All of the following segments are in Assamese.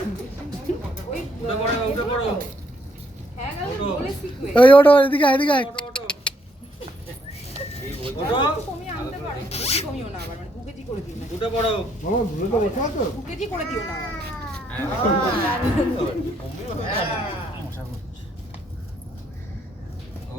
উঠে পড়ো বাবা করে দিও না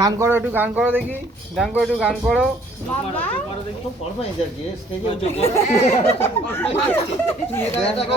গান করো একটু গান করো দেখি গান করো একটু গান করো